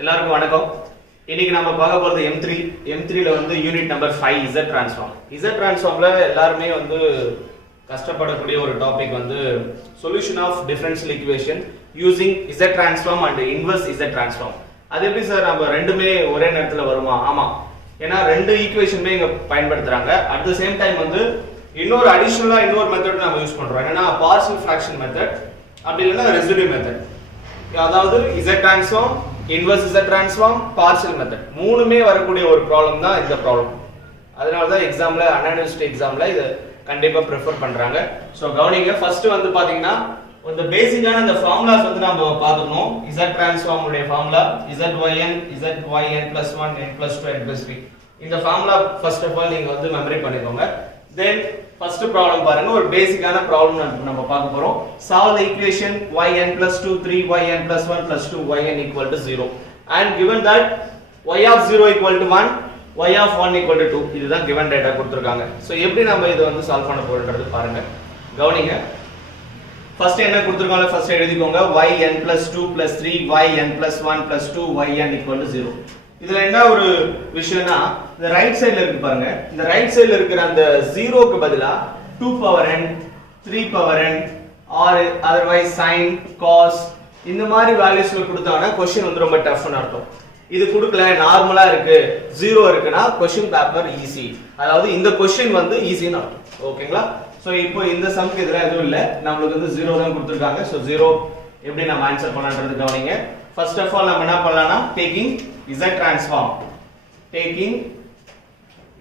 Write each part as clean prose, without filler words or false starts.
எல்லாருக்கும் வணக்கம். இன்னைக்கு நம்ம பார்க்க போறது M3 ல வந்து unit number 5 Z transform. Z டிரான்ஸ்ஃபார்ம்ல எல்லாரும் வந்து கஷ்டப்படக்கூடிய ஒரு டாபிக் வந்து solution of differential equation using Z transform and inverse Z transform. அது எப்படி சார் நம்ம ரெண்டுமே ஒரே நேரத்துல வருமா? ஆமா. ஏன்னா ரெண்டு ஈக்குவேஷனுமே இங்க பயன்படுத்துறாங்க. அட் தி சேம் டைம் வந்து இன்னொரு அடிஷனலா இன்னொரு மெத்தட் நாம யூஸ் பண்றோம். என்னன்னா பார்ஷியல் ஃபிராக்ஷன் மெத்தட் அப்படி இல்லனா ரெசிடியூ மெத்தட். அதாவது Z transform, inverse Z transform, partial method மூணுமே வரக்கூடிய ஒரு ப்ராப்ளம் தான் இந்த ப்ராப்ளம். அதனால தான் எக்ஸாம்ல அன்அனலைஸ்ட் எக்ஸாம்ல இத கண்டிப்பா பிரெஃபர் பண்றாங்க. சோ கவனிங்க. ஃபர்ஸ்ட் வந்து பாத்தீங்கன்னா இந்த பேசிக்கான இந்த ஃபார்முலாஸ் வந்து நாம பார்க்கணும். Z டிரான்ஸ்ஃபார்ம் உடைய formula ZYN ZYN + 1 n + 2 n + 3. இந்த ஃபார்முலா ஃபர்ஸ்ட் ஆஃப் ஆல் நீங்க வந்து மெமரி பண்ணிக்கோங்க. தென் ஃபர்ஸ்ட் ப்ராப்ளம் பாருங்க. ஒரு பேசிக்கான ப்ராப்ளம் நம்ம பார்க்க போறோம். Solve the equation yn + 2 3yn + 1 + 2yn = 0 and given that y of 0 = 1 y of 1 = 2. இதுதான் given data கொடுத்திருக்காங்க. சோ எப்படி நம்ம இத வந்து சால்வ் பண்ண போறோம்ன்றது பாருங்க. கவனிங்க. ஃபர்ஸ்ட் என்ன கொடுத்திருக்காங்க ஃபர்ஸ்ட் எழுதிக்கோங்க. yn + 2 + 3 yn + 1 + 2 yn = 0. இதுல என்ன ஒரு விஷயம்னா இந்த ரைட் சைடுல இருக்கு பாருங்க. இந்த ரைட் சைடுல இருக்கிற அந்த 0க்கு பதிலா 2n 3n or otherwise sin cos இந்த மாதிரி வேல்யூஸ்ல கொடுத்தாங்கன்னா क्वेश्चन வந்து ரொம்ப டஃப்னு அர்த்தம். இது கொடுக்கல நார்மலா இருக்கு 0 இருக்குனா क्वेश्चन பேப்பர் ஈஸி. அதாவது இந்த क्वेश्चन வந்து ஈஸின்னு அர்த்தம். ஓகேங்களா? சோ இப்போ இந்த சம்க்கு இதெல்லாம் எதுவும் இல்ல. நமக்கு வந்து 0 தான் கொடுத்திருக்காங்க. சோ 0 எப்படி நாம ஆன்சர் பண்ணலாம்ன்றது கவனிங்க. ஃபர்ஸ்ட் ஆஃப் ஆல் நம்ம என்ன பண்ணலாம்னா taking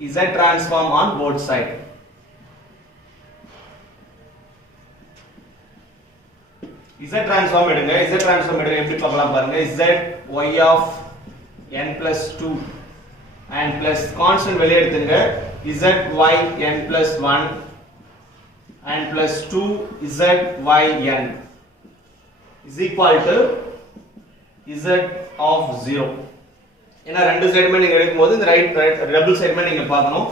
Z transform on both side. Z transform எடுங்க. Z transform எடுங்க. எப்படி பார்க்கலாம் பாருங்க. Z y of n + 2 and plus constant வெளிய எடுத்துங்க. Z y n + 1 and plus 2 Z y n is equal to Z of 0. ஏன்னா ரெண்டு சைடுமே நீங்க எடுக்கும்போது இந்த ரைட் டபுள் சைடுமே நீங்க பார்க்கணும்.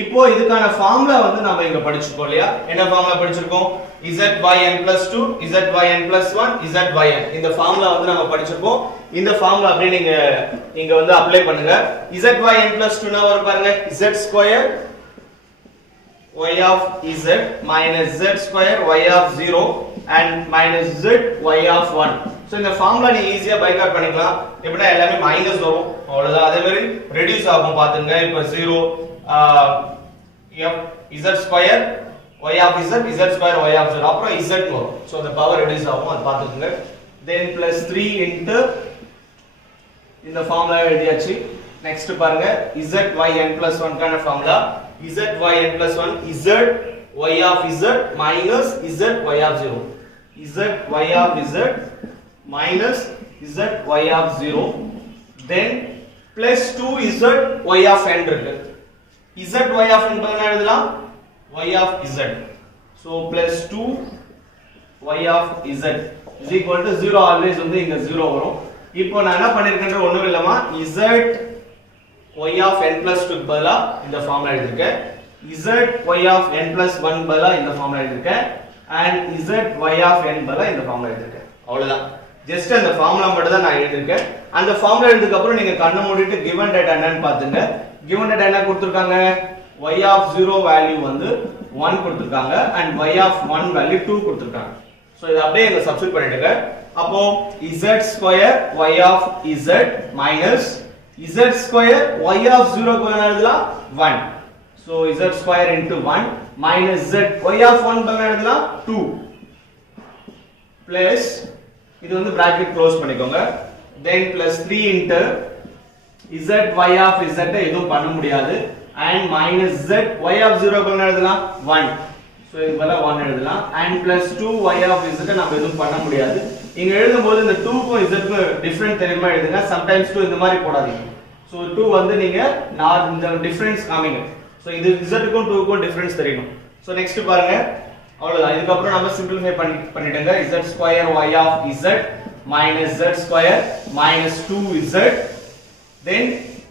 இப்போ இதுக்கான ஃபார்முலா வந்து நாம இங்க படிச்சிருக்கோம் இல்லையா? என்ன ஃபார்முலா படிச்சிருக்கோம்? ZYN + 2 ZYN + 1 ZYN. இந்த ஃபார்முலா வந்து நாம படிச்சிருக்கோம். இந்த ஃபார்முலா அப்படியே நீங்க இங்க வந்து அப்ளை பண்ணுங்க. ZYN + 2 னா வரும் பாருங்க. Z² y of z minus z² y of 0 and minus z y of 1. So இந்த ஃபார்முலா நீ ஈஸியா பை காட் பண்ணிக்கலாம். எப்படினா எல்லாமே மைனஸ் வரும். அவ்வளவுதான். அதே மாதிரி ரெடியூஸ் ஆகும் பாத்துங்க. இப்போ 0 f z² y of z z² y of 0 அப்புறம் z வரும். சோ the power reduce ஆகும். அது பாத்துங்க. then plus 3 into இந்த ஃபார்முலா எழுதியாச்சு. நெக்ஸ்ட் பாருங்க ZYN + 1 கான formula ZYN + 1 z y of z minus z y of 0 z y of z minus z y of 0 then plus 2 z y of n இருக்கு. z y of n என்ன எழுதலாம்? y of z. so plus 2 y of z is equal to 0. always வந்து இங்க 0 வரும். இப்போ நான் என்ன பண்ணிருக்கேன்ற ஒண்ணும் இல்லமா z y of n + 2 க்கு பதிலா இந்த ஃபார்முலா எழுதிருக்கேன். z y of n + 1 பதிலா இந்த ஃபார்முலா எழுதிருக்கேன் and z y of n பதிலா இந்த ஃபார்முலா எழுதிருக்கேன். அவ்வளவுதான். ஜஸ்ட் அந்த ஃபார்முலா மட்டும் தான் நான் எழுதிருக்கேன். அந்த ஃபார்முலா எழுதுக்கு அப்புறம் நீங்க கண்ணை மூடிட்டு given data என்னன்னு பாத்துங்க. given data என்ன கொடுத்திருக்காங்க? y of 0 வேல்யூ வந்து 1 கொடுத்திருக்காங்க and y of 1 வேல்யூ 2 கொடுத்திருக்காங்க. சோ இத அப்படியே இங்க சப்ஸ்டிட்யூட் பண்ணிடுங்க. அப்போ z² y of z minus z² y of 0 க்கு என்ன எழுதலாம்? 1. so z² into 1 minus z y of 1 க்கு என்ன எழுதலாம்? 2 plus இது வந்து bracket க்ளோஸ் பண்ணிக்கோங்க. then plus 3 into z y of z எதுவும் பண்ண முடியாது and minus z y of 0 க்கு என்ன எழுதலாம்? 1. so இது பதிலா 1 எழுதலாம் and plus 2 y of z நம்ம எதுவும் பண்ண முடியாது. இங்க எழுதும்போது இந்த 2 க்கும் z க்கு டிஃபரண்ட் தெரியுமா எழுதுங்க. sometimes 2 இந்த மாதிரி போடாதீங்க. so 2 வந்து நீங்க இந்த டிஃபரன்ஸ் காமிங்க. so இது z க்கும் 2 க்கும் டிஃபரன்ஸ் தெரியணும். so next பாருங்க. அவ்வளவுதான். இதுக்கு அப்புறம் நம்ம சிம்பிளிஃபை பண்ணிடுங்க. z² y of z minus z² minus 2z then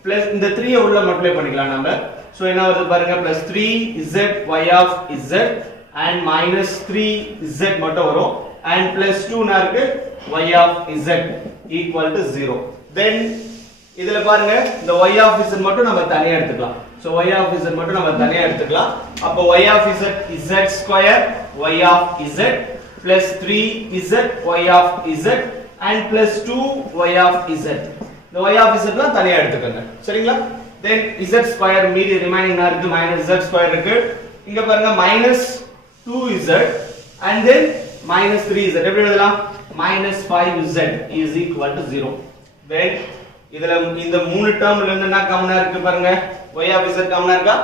plus இந்த 3 உள்ள மல்டிப்ளை பண்ணிக்கலாம் நாம. சோ என்ன வருது பாருங்க. plus 3z y of z and minus 3z மட்டும் வரும் and plus 2 னா இருக்கு y of z equal to 0. Then இதுல பாருங்க இந்த y of z மட்டும் நம்ம தனியா எடுத்துக்கலாம். So y of z மட்டும் நம்ம தனியா எடுத்துக்கலாம். அப்ப y of z z square y of z plus 3z y of z and plus 2y of z. இந்த y of z லாம் தனியா எடுத்துக்கங்க. சரிங்களா? Then z square மீதி ரிமைனிங் இருக்கு minus z square இருக்கு. இங்க பாருங்க minus 2z and then minus 3z. எப்படி எழுதலாம்? minus 5z is equal to 0. Then இதுல இந்த மூணு டேர்ம்ல இருந்து என்ன காமனா இருக்கு பாருங்க, y of z காமனா இருக்கா?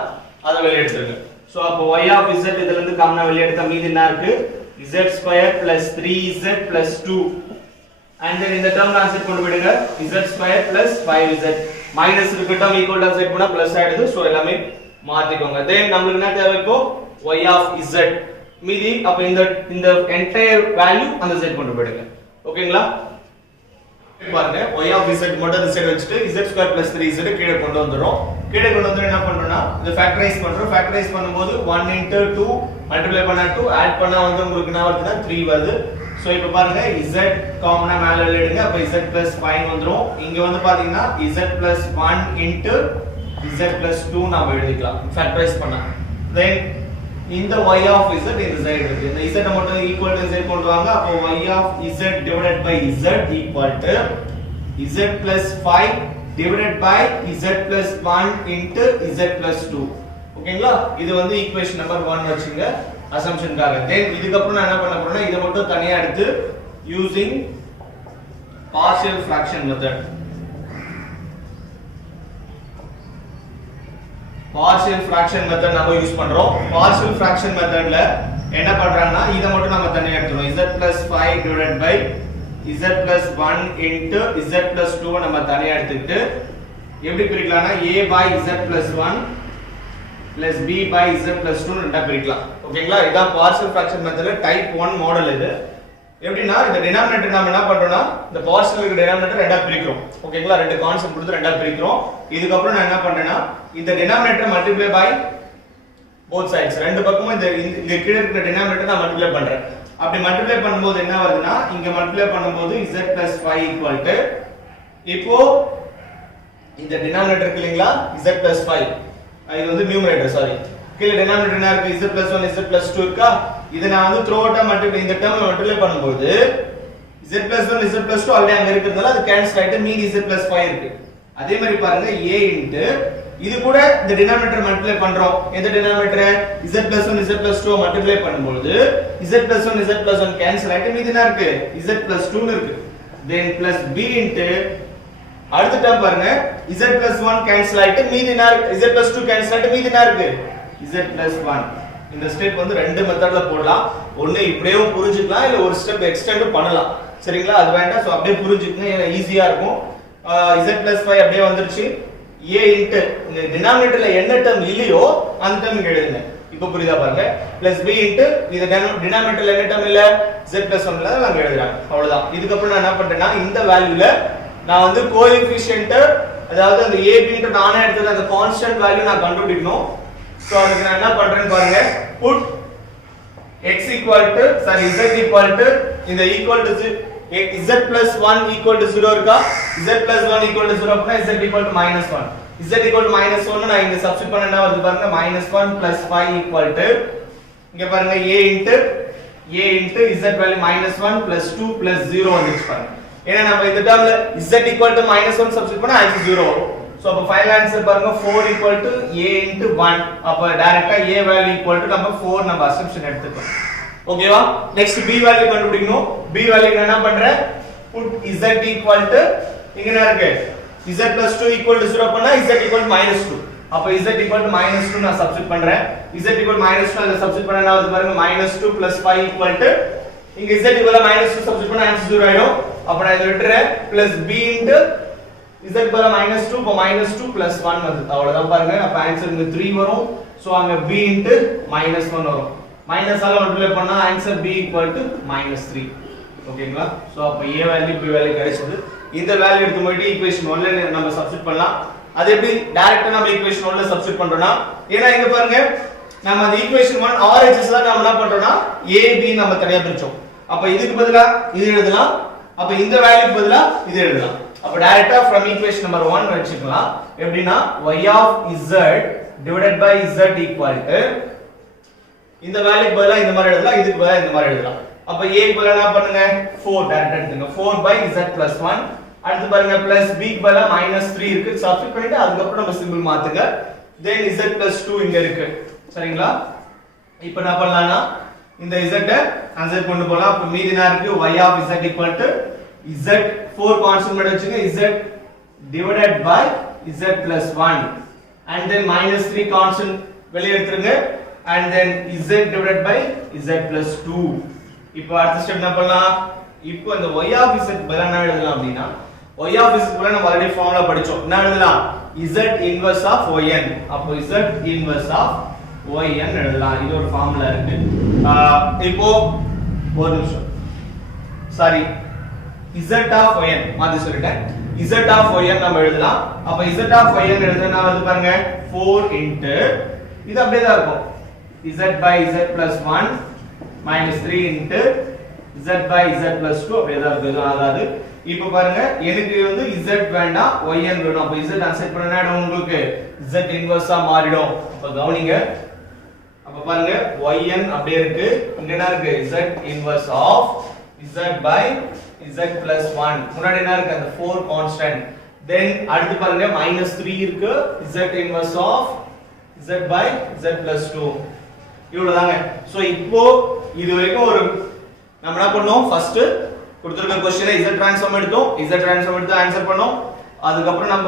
அத வெளிய எடுத்துருங்க. சோ அப்ப y of z இதுல இருந்து காமனா வெளிய எடுத்தா மீதி என்ன இருக்கு? z square plus 3z plus 2 and then இந்த டேர்ம் கான்செப்ட் கொண்டு போயிடுங்க. z square plus 5z minus இருக்க டேர்ம் ஈக்குவல் டு z போனா பிளஸ் ஆயிடுது. சோ எல்லாமே மாத்திக்கோங்க. தென் நமக்கு என்ன தேவை இப்போ? y of z மீதி அப்ப இந்த என்டையர் வேல்யூ அந்த z கொண்டு போயிடுங்க. ஓகேங்களா? பாருங்க y of z மட்டும் அந்த சைடு வச்சிட்டு z square plus 3z கீழ கொண்டு வந்துறோம். கீழ கொண்டு வந்து என்ன பண்றோம்னா இது ஃபேக்டரைஸ் பண்றோம். ஃபேக்டரைஸ் பண்ணும்போது 1 into 2 மல்டிப்ளை பண்ணா 2 ஆட் பண்ணா வந்து உங்களுக்கு என்ன வருதுன்னா 3 வருது. சோ இப்போ பாருங்க z காமனா மேல எழுதுங்க. அப்ப z plus 5 வந்துரும். இங்க வந்து பாத்தீங்கன்னா z plus 1 into z plus 2 நாம எழுதிக்கலாம் ஃபேக்டரைஸ் பண்ணா. தென் இந்த y of z இந்த சைடு இருக்கு. இந்த z மட்டும் ஈக்குவல் டு z கொண்டு வாங்க. அப்போ y of z divided by z equal to z plus 5 divided by z plus 1 into z plus 2. ஓகேங்களா? இது வந்து ஈக்குவேஷன் நம்பர் 1 வச்சுங்க அசம்ப்ஷனுக்காக. தென் இதுக்கு அப்புறம் நான் என்ன பண்ண போறேன்னா இத மட்டும் தனியா எடுத்து using partial fraction method. partial fraction method நம்ம யூஸ் பண்றோம். partial fraction methodல என்ன பண்றாங்கன்னா இத மட்டும் நம்ம தனியா எடுத்துறோம். z plus 5 divided by z plus 1 into z plus 2 நம்ம தனியா எடுத்துக்கிட்டு எப்படி பிரிக்கலாம்னா a by z plus 1 plus b by z plus 2 ரெண்டா பிரிக்கலாம். ஓகேங்களா? இதான் partial fraction methodல டைப் 1 மாடல் இது. எப்படின்னா இந்த டினாமினேட்டர் நாம என்ன பண்றோம்னா இந்த பார்ஷியலுக்கு டினாமினேட்டர் ரெண்டா பிரிக்கிறோம். ஓகேங்களா? ரெண்டு கான்செப்ட் கொடுத்து ரெண்டா பிரிக்கிறோம். இதுக்கு அப்புறம் நான் என்ன பண்றேன்னா இந்த denominator multiply by both sides. ரெண்டு பக்கமும் இந்த கீழ இருக்கிற டினாமினேட்டர் நான் மல்டிப்ளை பண்றேன். அப்படி மல்டிப்ளை பண்ணும்போது என்ன வருதுன்னா இங்க மல்டிப்ளை பண்ணும்போது z plus 5 equal to இப்போ இந்த டினாமினேட்டர் இருக்கு இல்லீங்களா z plus 5 இது வந்து நியூமரேட்டர் சாரி கீழ டினாமினேட்டர் என்ன இருக்கு z plus 1 z plus 2 இருக்கா? இத நான் வந்து த்ரூ அவுட்டா மல்டிப்ளை இந்த டேர்ம் மல்டிப்ளை பண்ணும்போது z plus 1 z plus 2 already அங்க இருக்குறதால அது கேன்சல் ஆயிட்டு மீதி z plus 5 இருக்கு. அதே மாதிரி பாருங்க a இன்டு இது கூட இந்த டினாமினேட்டர் மல்டிப்ளை பண்றோம். எந்த denominator z plus 1 z plus 2 multiply பண்ணும்போது z plus 1 z plus 1 cancel ஆயிட்டு மீதி என்ன இருக்கு z plus 2 னு இருக்கு. then plus b இன்டு அடுத்த டேர்ம் பாருங்க z plus 1 கேன்சல் ஆயிட்டு மீதி என்ன இருக்கு z plus 2 கேன்சல் ஆயிட்டு மீதி என்ன இருக்கு z plus 1. இந்த ஸ்டெப் வந்து ரெண்டு மெத்தட்ல போடலாம். ஒண்ணு இப்படியே புரிஞ்சுக்கலாம் இல்ல ஒரு ஸ்டெப் எக்ஸ்டெண்ட் பண்ணலாம். சரிங்களா? அது வேண்டாம். சோ அப்படியே புரிஞ்சுக்கங்க ஏன்னா ஈஸியா இருக்கும். z plus 5 அப்படியே வந்துருச்சு. a இன்டு இந்த டினாமினேட்டர்ல என்ன டேர்ம் இல்லையோ அந்த டேர்ம் இங்க எழுதுங்க. இப்போ புரியுதா பாருங்க. plus b இன்டு இந்த டினாமினேட்டர்ல என்ன டேர்ம் இல்ல z plus 1 ல நாங்க எழுதுறோம். அவ்வளவுதான். இதுக்கு அப்புறம் நான் என்ன பண்றேன்னா இந்த வேல்யூல நான் வந்து கோஎஃபிஷியன்ட் அதாவது அந்த a b இன்டு நானே எடுத்தது அந்த கான்ஸ்டன்ட் வேல்யூ நான் கண்டுபிடிக்கணும். சோ அதுக்கு நான் என்ன பண்றேன்னு பாருங்க. put x equal to sorry z equal to இந்த equal to z plus 1 equal to 0 இருக்கா? z plus 1 equal to 0 அப்படினா z equal to minus 1. z equal to minus 1 நான் இங்க சப்ஸ்டிட் பண்ணா என்ன வருது பாருங்க minus 1 plus 5 equal to இங்க பாருங்க a into z value minus 1 plus 2 plus 0 வந்துச்சு பாருங்க. ஏன்னா நம்ம இந்த டேர்ம்ல z equal to minus 1 substitute பண்ணா ஆன்சர் 0 வரும். சோ அப்ப ஃபைனல் ஆன்சர் பாருங்க 4 equal to a into 1. அப்ப டைரக்ட்டா a வேல்யூ equal to நம்ம 4 நம்ம அசம்ப்ஷன் எடுத்துக்கலாம். ஓகேவா? நெக்ஸ்ட் b வேல்யூ கண்டுபிடிக்கணும். b வேல்யூ என்ன பண்றேன்? put z equal to இங்க என்ன இருக்கு z plus 2 equal to 0 பண்ணா z equal to minus 2. அப்ப z equal to minus 2 நான் சப்ஸ்டிட் பண்றேன். z equal to minus 2 அத சப்ஸ்டிட் பண்ணா என்ன ஆகுது பாருங்க minus 2 plus 5 equal to இங்க z equal to minus 2 substitute பண்ணா ஆன்சர் 0 ஆயிடும். அப்ப நான் இத விட்டுறேன் plus b into z equal to minus 2 அப்ப minus 2 plus 1 வருது. அவ்வளவுதான் பாருங்க. அப்ப ஆன்சர் இங்க 3 வரும். சோ அங்க b into minus 1 வரும். மைனஸ் ஆல மல்டிப்ளை பண்ணா answer b equal to minus 3. ஓகேங்களா? சோ அப்ப a வேல்யூ b வேல்யூ கிடைச்சது. இந்த வேல்யூ எடுத்து போய்ட்டு ஈக்குவேஷன் 1 ல நம்ம சப்ஸ்டிட் பண்ணலாம். அது எப்படி டைரக்ட்டா நம்ம ஈக்குவேஷன் 1 ல சப்ஸ்டிட் பண்றோம்னா ஏனா இங்க பாருங்க நம்ம அந்த ஈக்குவேஷன் 1 RHS தான் நாம என்ன பண்றோம்னா a b நம்ம தனியா பிரிச்சோம். அப்ப இதுக்கு பதிலா இது எழுதலாம் அப்ப இந்த வேல்யூக்கு பதிலா இது எழுதலாம். அப்ப டைரக்டா from equation number 1 வெச்சுக்கலாம். எப்படினா y of z divided by z equal to இந்த வேல்யூக்கு பதிலா இந்த மாதிரி எழுதலாம், இதுக்கு பதிலா இந்த மாதிரி எழுதலாம். அப்ப a க்கு பதிலா என்ன பண்ணுங்க 4 டைரக்டா எடுத்துங்க. 4 by z plus 1. அடுத்து பாருங்க plus b க்கு பதிலா -3 இருக்கு. சப்ஸ்டிட்யூட் பண்ணிட்டு அதுக்கு அப்புறம் நம்ம சிம்பிள் மாத்துங்க. then z plus 2 இங்க இருக்கு. சரிங்களா? இப்போ என்ன பண்ணலாம்னா இந்த z ஆன்சர் கொண்டு போலாம். அப்ப மீதி என்ன இருக்கு y of z equal to z 4 constant மட்டும் வெச்சுங்க. z divided by z plus 1 and then -3 constant வெளிய எடுத்துருங்க and then z divided by z plus 2. இப்போ அடுத்த ஸ்டெப் என்ன பண்ணலாம்? இப்போ இந்த y of z பதிலா என்ன எழுதலாம் அப்படினா y of z கூட நம்ம ஆல்ரெடி ஃபார்முலா படிச்சோம். என்ன எழுதலாம்? z inverse of yn. அப்போ z inverse of yn எழுதலாம். இது ஒரு ஃபார்முலா இருக்கு. இப்போ ஒரு நிமிஷம். சாரி z of yn மாதிரி சொல்லிட்டேன். z of yn நம்ம எழுதலாம். அப்ப z of yn எழுதுனா வந்து பாருங்க 4 into இது அப்படியே தான் இருக்கும். z by z plus 1 minus 3 into z by z plus 2 அப்படியே தான் இருக்கு. அதாவது இப்போ பாருங்க எனக்கு வந்து z வேண்டாம் yn வேணும். அப்ப z அன்செட் பண்ணனா உங்களுக்கு z இன்வெர்ஸ் ஆ மாறிடும். அப்ப கவனிங்க. அப்ப பாருங்க yn அப்படியே இருக்கு. இங்க என்ன இருக்கு z inverse of z by z plus 1. முன்னாடி என்ன இருக்கு அந்த 4 கான்ஸ்டன்ட். then அடுத்து பாருங்க -3 இருக்கு. z inverse of z by z plus 2. இவ்வளவுதாங்க. So இப்போ இது வரைக்கும் ஒரு நம்ம என்ன பண்ணோம்? ஃபர்ஸ்ட் கொடுத்திருக்க क्वेश्चन z ட்ரான்ஸ்ஃபார்ம் எடுத்தோம். z ட்ரான்ஸ்ஃபார்ம் எடுத்து ஆன்சர் பண்ணோம். அதுக்கு அப்புறம் நம்ம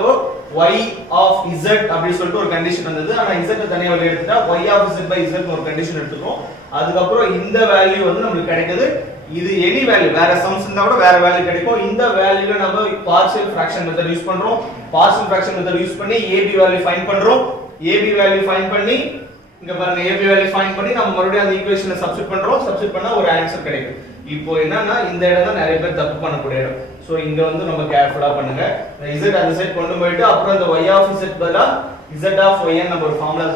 y of z அப்படி சொல்லிட்டு ஒரு கண்டிஷன் வந்தது. ஆனா z தனியா வெளிய எடுத்துட்டா y of z by z ஒரு கண்டிஷன் எடுத்துறோம். அதுக்கு அப்புறம் இந்த வேல்யூ வந்து நமக்கு கிடைக்குது. இது எனி வேல்யூ வேற சம்ஸ் இருந்தா கூட வேற வேல்யூ கிடைக்கும். இந்த வேல்யூல நம்ம பார்ஷியல் ஃபிராக்ஷன் மெத்தட் யூஸ் பண்றோம். பார்ஷியல் ஃபிராக்ஷன் மெத்தட் யூஸ் பண்ணி ab வேல்யூ ஃபைண்ட் பண்றோம். ab வேல்யூ ஃபைண்ட் பண்ணி இங்க பாருங்க ab வேல்யூ ஃபைண்ட் பண்ணி நம்ம மறுபடியும் அந்த ஈக்குவேஷனை சப்ஸ்டிட்யூட் பண்றோம். சப்ஸ்டிட்யூட் பண்ணா ஒரு ஆன்சர் கிடைக்கும். இப்போ என்னன்னா இந்த இடம் தான் நிறைய பேர் தப்பு பண்ணக்கூடிய இடம். சோ இங்க வந்து நம்ம கேர்ஃபுல்லா பண்ணுங்க. z அந்த சைடு கொண்டு போயிட்டு அப்புறம் இந்த y of z பதிலா z of yn நம்ம ஒரு ஃபார்முலா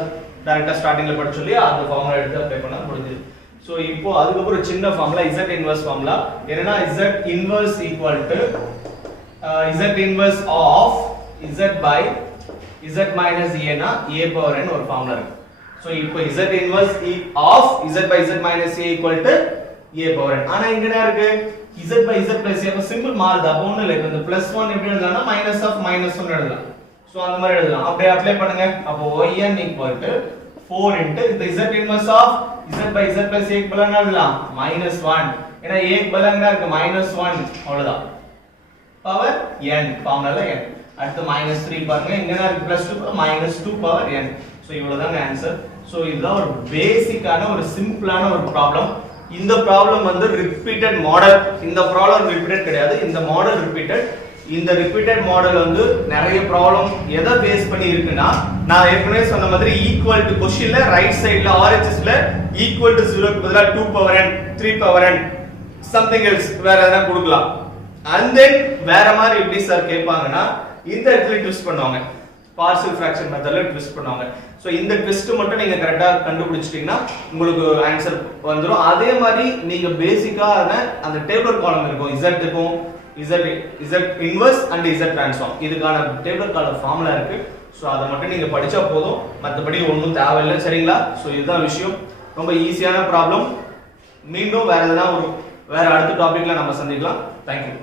டைரக்டா ஸ்டார்டிங்ல படிச்சு சொல்லி அந்த ஃபார்முலா எடுத்து அப்ளை பண்ணா முடிஞ்சது. சோ இப்போ அதுக்கு அப்புறம் சின்ன ஃபார்முலா z இன்வெர்ஸ் ஃபார்முலா என்னன்னா z inverse equal to z inverse of z by z minus a னா a பவர் n ஒரு ஃபார்முலா இருக்கு. சோ இப்போ z inverse of z by z minus a equal to a power n. ஆனா இங்க என்ன இருக்கு z by z plus a அப்ப simple மாறுது. அப்ப ஒண்ணு இல்ல. இந்த +1 எப்படி எழுதலாம்னா -1 எழுதலாம். சோ அந்த மாதிரி எழுதலாம். அப்படியே அப்ளை பண்ணுங்க. அப்போ yn equal to 4 into the z inverse of z by z plus a க்கு பதிலா என்ன எழுதலாம்? -1. ஏனா a க்கு பதிலா என்ன இருக்கு? -1 அவ்வளவுதான். Power n ஃபார்முலால n. அடுத்து -3 பாருங்க. இங்க என்ன இருக்கு? +2 2 பவர் n. சோ இவ்வளவுதான் ஆன்சர். சோ இதுதான் ஒரு பேசிக்கான ஒரு சிம்பிளான ஒரு ப்ராப்ளம். இந்த ப்ராப்ளம் வந்து ரிப்பீட்டட் மாடல். இந்த ப்ராப்ளம் ரிப்பீட்டட் கிடையாது. இந்த மாடல் ரிப்பீட்டட். இந்த ரிப்பீட்டட் மாடல் வந்து நிறைய ப்ராப்ளம் எதை பேஸ் பண்ணி இருக்குன்னா நான் ஏற்கனவே சொன்ன மாதிரி ஈக்குவல் டு क्वेश्चनல ரைட் சைடுல RHSல ஈக்குவல் டு 0 க்கு பதிலா 2 power n 3 power n something else வேற எதனா கொடுக்கலாம். and then வேற மாதிரி எப்படி சார் கேட்பாங்கன்னா இந்த இடத்துல ட்விஸ்ட் பண்ணுவாங்க. பார்ஷியல் ஃபிராக்ஷன் மெத்தட்ல ட்விஸ்ட் பண்ணுவாங்க. சோ இந்த ட்விஸ்ட் மட்டும் நீங்க கரெக்ட்டா கண்டுபிடிச்சிட்டீங்கன்னா உங்களுக்கு ஆன்சர் வந்துரும். அதே மாதிரி நீங்க பேசிக்கான அந்த டேபிள் காலம் இருக்கும். z இருக்கும் z inverse and z transform இதுக்கான டேபிள் காலம் ஃபார்முலா இருக்கு. சோ அத மட்டும் நீங்க படிச்சா போதும். மத்தபடி ஒண்ணும் தேவையில்லை. சரிங்களா? சோ இதுதான் விஷயம். ரொம்ப ஈஸியான ப்ராப்ளம். மீண்டும் வேற அடுத்த டாபிக்ல நம்ம சந்திக்கலாம். Thank you.